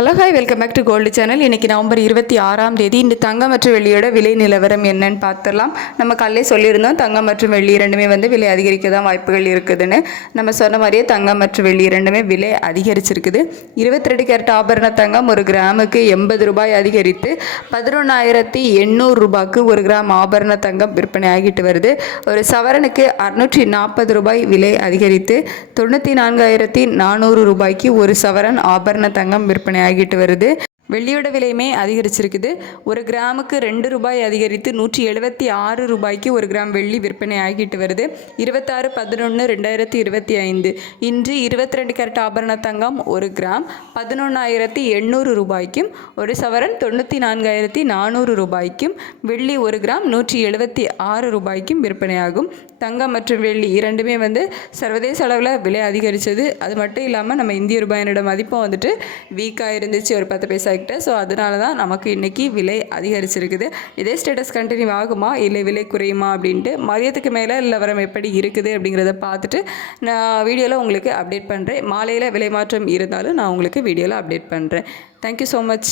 Hello hi welcome back to gold channel. இன்றைக்கி November 26ஆம் தேதி இந்த தங்கம் மற்றும் வெள்ளியோட விலை நிலவரம் என்னன்னு பார்த்துடலாம். நம்ம காலையிலே சொல்லியிருந்தோம் தங்கம் மற்றும் வெள்ளி இரண்டுமே விலை அதிகரிக்க தான் வாய்ப்புகள் இருக்குதுன்னு. நம்ம சொன்ன மாதிரியே தங்கம் மற்றும் வெள்ளி இரண்டுமே விலை அதிகரிச்சிருக்குது. 22 கேரட் ஆபரண தங்கம் ஒரு கிராமுக்கு 80 ரூபாய் அதிகரித்து 11,800 ரூபாய்க்கு ஒரு கிராம் ஆபரண தங்கம் விற்பனை ஆகிட்டு வருது. ஒரு சவரனுக்கு 640 ரூபாய் விலை அதிகரித்து 94,400 ரூபாய்க்கு ஒரு சவரன் ஆபரண தங்கம் விற்பனை ஆகிட்டு வருது. வெள்ளியோட விலையுமே அதிகரிச்சிருக்குது. ஒரு கிராமுக்கு 2 ரூபாய் அதிகரித்து 176 ரூபாய்க்கு ஒரு கிராம் வெள்ளி விற்பனை ஆகிட்டு வருது. 26/11/2025 இன்று 22 கேரட் ஆபரண தங்கம் ஒரு கிராம் 11,800 ரூபாய்க்கும் ஒரு சவரன் 94,400 ரூபாய்க்கும் வெள்ளி ஒரு கிராம் 176 ரூபாய்க்கும் விற்பனையாகும். தங்கம் மற்றும் வெள்ளி இரண்டுமே சர்வதேச அளவில் விலை அதிகரித்தது. அது மட்டும் இல்லாமல் நம்ம இந்திய ரூபாயினோட மதிப்பும் வீக்காக இருந்துச்சு ஒரு 10 பைசா. ஸோ அதனால தான் நமக்கு இன்றைக்கி விலை அதிகரிச்சிருக்குது. இதே ஸ்டேட்டஸ் கண்டினியூ ஆகுமா இல்லை விலை குறையுமா அப்படின்ட்டு மதியத்துக்கு மேலே நிலவரம் எப்படி இருக்குது அப்படிங்கிறத பார்த்துட்டு நான் வீடியோவில் உங்களுக்கு அப்டேட் பண்ணுறேன். மாலையில் விலை மாற்றம் இருந்தாலும் நான் உங்களுக்கு வீடியோவில் அப்டேட் பண்ணுறேன். Thank you so much.